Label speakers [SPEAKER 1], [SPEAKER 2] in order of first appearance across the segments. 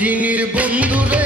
[SPEAKER 1] দুঃখিনীর বন্ধুরে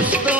[SPEAKER 1] दोस्तों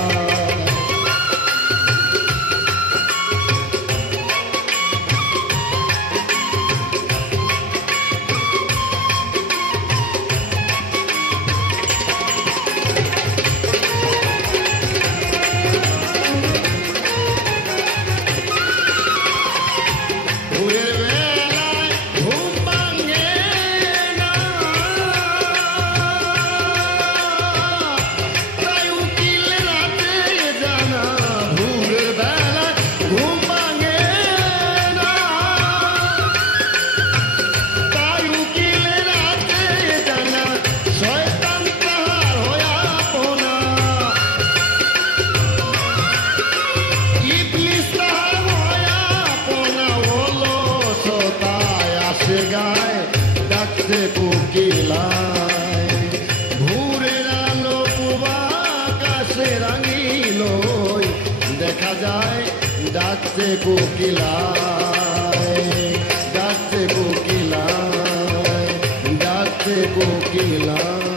[SPEAKER 1] ডাকতে কোকিলায় ডাকতে কোকিলায় ডাকতে কোকিলায়।